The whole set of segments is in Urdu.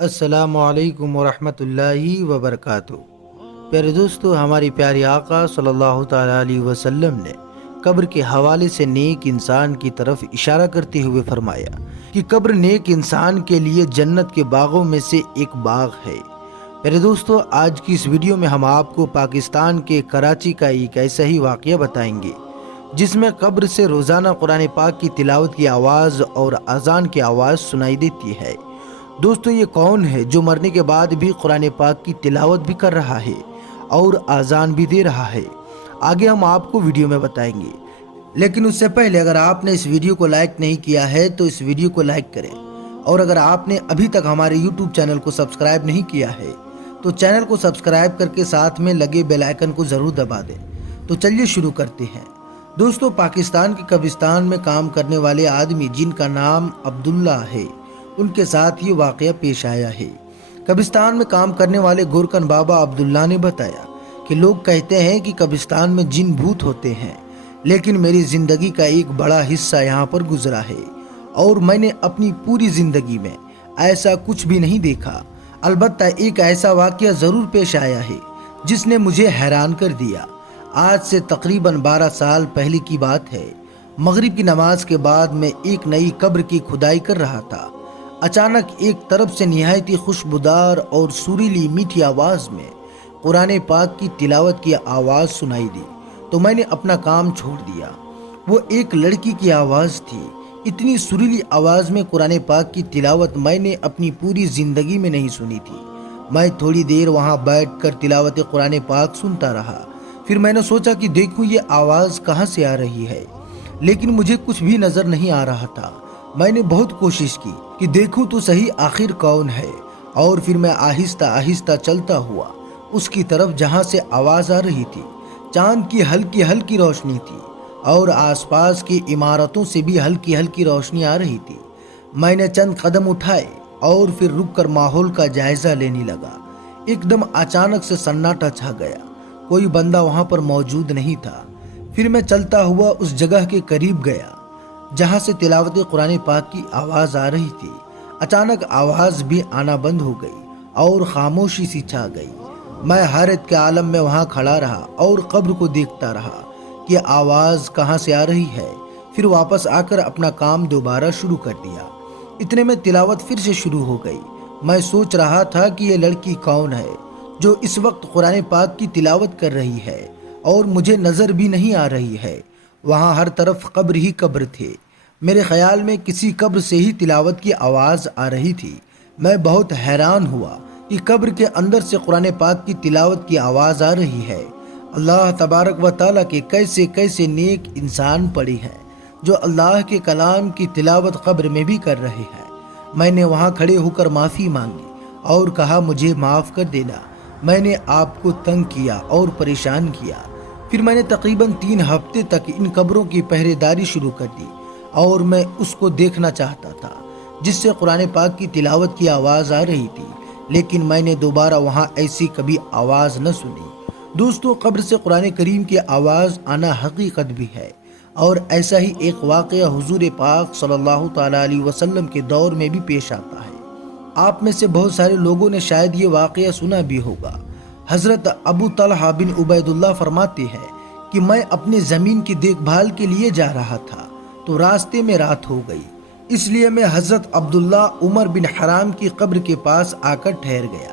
السلام علیکم ورحمۃ اللہ وبرکاتہ۔ پیارے دوستو، ہماری پیاری آقا صلی اللہ تعالیٰ علیہ وسلم نے قبر کے حوالے سے نیک انسان کی طرف اشارہ کرتے ہوئے فرمایا کہ قبر نیک انسان کے لیے جنت کے باغوں میں سے ایک باغ ہے۔ پیارے دوستو، آج کی اس ویڈیو میں ہم آپ کو پاکستان کے کراچی کا ایک ایسا ہی واقعہ بتائیں گے جس میں قبر سے روزانہ قرآن پاک کی تلاوت کی آواز اور اذان کی آواز سنائی دیتی ہے۔ دوستو، یہ کون ہے جو مرنے کے بعد بھی قرآن پاک کی تلاوت بھی کر رہا ہے اور اذان بھی دے رہا ہے؟ آگے ہم آپ کو ویڈیو میں بتائیں گے، لیکن اس سے پہلے اگر آپ نے اس ویڈیو کو لائک نہیں کیا ہے تو اس ویڈیو کو لائک کریں، اور اگر آپ نے ابھی تک ہمارے یوٹیوب چینل کو سبسکرائب نہیں کیا ہے تو چینل کو سبسکرائب کر کے ساتھ میں لگے بیل آئیکن کو ضرور دبا دیں۔ تو چلیے شروع کرتے ہیں۔ دوستو، پاکستان کے قبرستان میں کام کرنے والے آدمی جن کا نام عبداللہ ہے، ان کے ساتھ یہ واقعہ پیش آیا ہے۔ قبرستان میں کام کرنے والے گورکن بابا عبداللہ نے بتایا کہ لوگ کہتے ہیں کہ قبرستان میں جن بھوت ہوتے ہیں، لیکن میری زندگی کا ایک بڑا حصہ یہاں پر گزرا ہے اور میں نے اپنی پوری زندگی میں ایسا کچھ بھی نہیں دیکھا۔ البتہ ایک ایسا واقعہ ضرور پیش آیا ہے جس نے مجھے حیران کر دیا۔ آج سے تقریباً 12 سال پہلے کی بات ہے۔ مغرب کی نماز کے بعد میں ایک نئی قبر کی کھدائی کر رہا تھا۔ اچانک ایک طرف سے نہایت خوشبودار اور سریلی میٹھی آواز میں قرآن پاک کی تلاوت کی آواز سنائی دی تو میں نے اپنا کام چھوڑ دیا۔ وہ ایک لڑکی کی آواز تھی۔ اتنی سریلی آواز میں قرآن پاک کی تلاوت میں نے اپنی پوری زندگی میں نہیں سنی تھی۔ میں تھوڑی دیر وہاں بیٹھ کر تلاوت قرآن پاک سنتا رہا۔ پھر میں نے سوچا کہ دیکھوں یہ آواز کہاں سے آ رہی ہے، لیکن مجھے کچھ بھی نظر نہیں آ رہا تھا۔ میں نے بہت کوشش کی کہ دیکھوں تو صحیح آخر کون ہے، اور پھر میں آہستہ آہستہ چلتا ہوا اس کی طرف جہاں سے آواز آ رہی تھی۔ چاند کی ہلکی ہلکی روشنی تھی اور آس پاس کی عمارتوں سے بھی ہلکی ہلکی روشنی آ رہی تھی۔ میں نے چند قدم اٹھائے اور پھر رک کر ماحول کا جائزہ لینے لگا۔ ایک دم اچانک سے سناٹا چھا گیا، کوئی بندہ وہاں پر موجود نہیں تھا۔ پھر میں چلتا ہوا اس جگہ کے قریب گیا جہاں سے تلاوت قرآن پاک کی آواز آ رہی تھی۔ اچانک آواز بھی آنا بند ہو گئی اور خاموشی سی چھا گئی۔ میں حیرت کے عالم میں وہاں کھڑا رہا اور قبر کو دیکھتا رہا کہ آواز کہاں سے آ رہی ہے۔ پھر واپس آ کر اپنا کام دوبارہ شروع کر دیا۔ اتنے میں تلاوت پھر سے شروع ہو گئی۔ میں سوچ رہا تھا کہ یہ لڑکی کون ہے جو اس وقت قرآن پاک کی تلاوت کر رہی ہے اور مجھے نظر بھی نہیں آ رہی ہے۔ وہاں ہر طرف قبر ہی قبر تھے۔ میرے خیال میں کسی قبر سے ہی تلاوت کی آواز آ رہی تھی۔ میں بہت حیران ہوا کہ قبر کے اندر سے قرآن پاک کی تلاوت کی آواز آ رہی ہے۔ اللہ تبارک و تعالیٰ کے کیسے کیسے نیک انسان پڑے ہیں جو اللہ کے کلام کی تلاوت قبر میں بھی کر رہے ہیں۔ میں نے وہاں کھڑے ہو کر معافی مانگی اور کہا مجھے معاف کر دینا، میں نے آپ کو تنگ کیا اور پریشان کیا۔ پھر میں نے تقریباً 3 ہفتے تک ان قبروں کی پہرے داری شروع کر دی اور میں اس کو دیکھنا چاہتا تھا جس سے قرآن پاک کی تلاوت کی آواز آ رہی تھی، لیکن میں نے دوبارہ وہاں ایسی کبھی آواز نہ سنی۔ دوستو، قبر سے قرآن کریم کی آواز آنا حقیقت بھی ہے، اور ایسا ہی ایک واقعہ حضور پاک صلی اللہ تعالیٰ علیہ وسلم کے دور میں بھی پیش آتا ہے۔ آپ میں سے بہت سارے لوگوں نے شاید یہ واقعہ سنا بھی ہوگا۔ حضرت ابو طلحہ بن عبید اللہ فرماتے ہیں کہ میں اپنی زمین کی دیکھ بھال کے لیے جا رہا تھا تو راستے میں رات ہو گئی، اس لیے میں حضرت عبداللہ عمر بن حرام کی قبر کے پاس آ کر ٹھہر گیا۔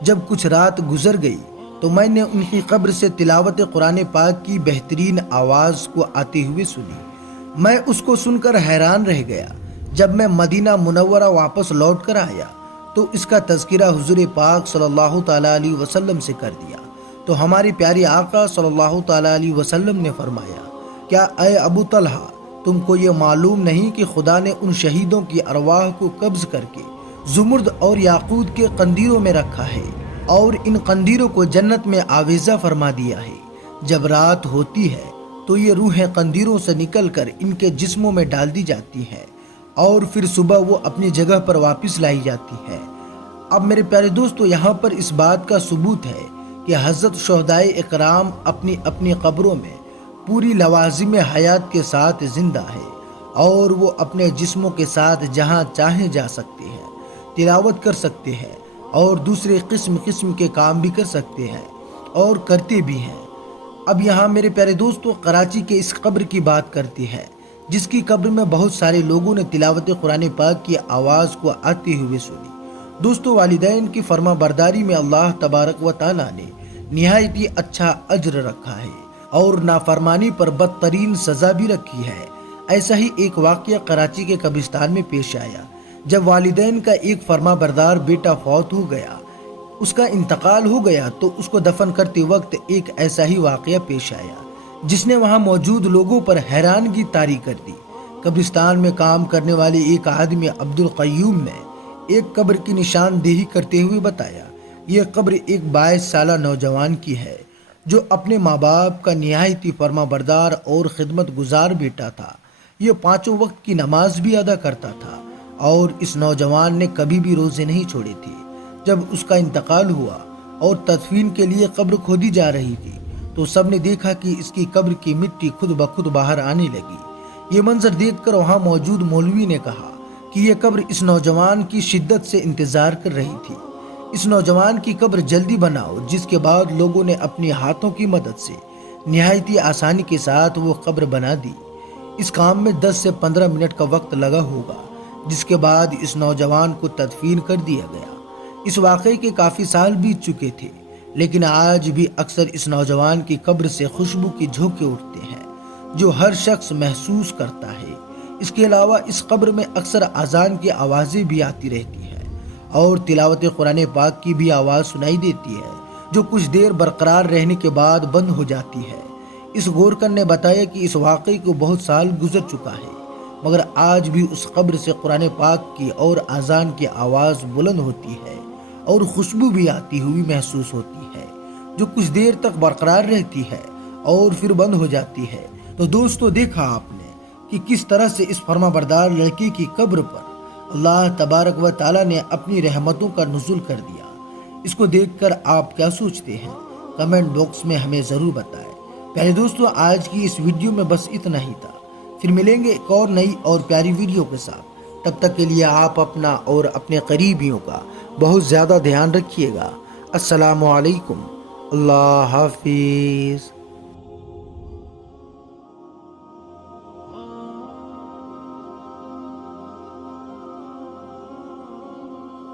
جب کچھ رات گزر گئی تو میں نے ان کی قبر سے تلاوت قرآن پاک کی بہترین آواز کو آتے ہوئے سنی۔ میں اس کو سن کر حیران رہ گیا۔ جب میں مدینہ منورہ واپس لوٹ کر آیا تو اس کا تذکرہ حضور پاک صلی اللہ تعالیٰ علیہ وسلم سے کر دیا تو ہمارے پیارے آقا صلی اللہ تعالیٰ علیہ وسلم نے فرمایا، کیا اے ابو طلحہ، تم کو یہ معلوم نہیں کہ خدا نے ان شہیدوں کی ارواح کو قبض کر کے زمرد اور یاقوت کے قندیلوں میں رکھا ہے اور ان قندیلوں کو جنت میں آویزہ فرما دیا ہے۔ جب رات ہوتی ہے تو یہ روحیں قندیلوں سے نکل کر ان کے جسموں میں ڈال دی جاتی ہیں اور پھر صبح وہ اپنی جگہ پر واپس لائی جاتی ہے۔ اب میرے پیارے دوستو، یہاں پر اس بات کا ثبوت ہے کہ حضرت شہدائے اکرام اپنی اپنی قبروں میں پوری لوازم حیات کے ساتھ زندہ ہے اور وہ اپنے جسموں کے ساتھ جہاں چاہیں جا سکتے ہیں۔ تلاوت کر سکتے ہیں اور دوسرے قسم کے کام بھی کر سکتے ہیں اور کرتے بھی ہیں۔ اب یہاں میرے پیارے دوستو کراچی کے اس قبر کی بات کرتے ہیں، جس کی قبر میں بہت سارے لوگوں نے تلاوت قرآن پاک کی آواز کو آتے ہوئے سنی۔ دوستو، والدین کی فرما برداری میں اللہ تبارک و تعالیٰ نے نہایت ہی اچھا اجر رکھا ہے اور نافرمانی پر بدترین سزا بھی رکھی ہے۔ ایسا ہی ایک واقعہ کراچی کے قبرستان میں پیش آیا، جب والدین کا ایک فرما بردار بیٹا فوت ہو گیا، اس کا انتقال ہو گیا، تو اس کو دفن کرتے وقت ایک ایسا ہی واقعہ پیش آیا جس نے وہاں موجود لوگوں پر حیرانگی طاری کر دی۔ قبرستان میں کام کرنے والے ایک آدمی عبد القیوم نے ایک قبر کی نشاندہی کرتے ہوئے بتایا، یہ قبر ایک 22 سالہ نوجوان کی ہے جو اپنے ماں باپ کا نہایت ہی فرما بردار اور خدمت گزار بیٹا تھا۔ یہ 5 وقت کی نماز بھی ادا کرتا تھا اور اس نوجوان نے کبھی بھی روزے نہیں چھوڑے تھے۔ جب اس کا انتقال ہوا اور تدفین کے لیے قبر کھودی جا رہی تھی تو سب نے دیکھا کہ اس کی قبر کی مٹی خود بخود باہر آنے لگی۔ یہ منظر دیکھ کر وہاں موجود مولوی نے کہا کہ یہ قبر اس نوجوان کی شدت سے انتظار کر رہی تھی، اس نوجوان کی قبر جلدی بناؤ۔ جس کے بعد لوگوں نے اپنی ہاتھوں کی مدد سے نہایت ہی آسانی کے ساتھ وہ قبر بنا دی۔ اس کام میں 10 سے 15 منٹ کا وقت لگا ہوگا، جس کے بعد اس نوجوان کو تدفین کر دیا گیا۔ اس واقعے کے کافی سال بیت چکے تھے، لیکن آج بھی اکثر اس نوجوان کی قبر سے خوشبو کی جھونکے اٹھتے ہیں جو ہر شخص محسوس کرتا ہے۔ اس کے علاوہ اس قبر میں اکثر اذان کی آوازیں بھی آتی رہتی ہیں اور تلاوت قرآن پاک کی بھی آواز سنائی دیتی ہے، جو کچھ دیر برقرار رہنے کے بعد بند ہو جاتی ہے۔ اس گورکن نے بتایا کہ اس واقعے کو بہت سال گزر چکا ہے، مگر آج بھی اس قبر سے قرآن پاک کی اور اذان کی آواز بلند ہوتی ہے اور خوشبو بھی آتی ہوئی محسوس ہوتی ہے، جو کچھ دیر تک برقرار رہتی ہے اور پھر بند ہو جاتی ہے۔ تو دوستو، دیکھا آپ نے کہ کس طرح سے اس فرما بردار لڑکی کی قبر پر اللہ تبارک و تعالیٰ نے اپنی رحمتوں کا نزول کر دیا۔ اس کو دیکھ کر آپ کیا سوچتے ہیں؟ کمنٹ باکس میں ہمیں ضرور بتائیں۔ پیارے دوستو، آج کی اس ویڈیو میں بس اتنا ہی تھا، پھر ملیں گے ایک اور نئی اور پیاری ویڈیو کے ساتھ۔ تب تک کے لیے آپ اپنا اور اپنے قریبیوں کا بہت زیادہ دھیان رکھیے گا۔ السلام علیکم، اللہ حافظ۔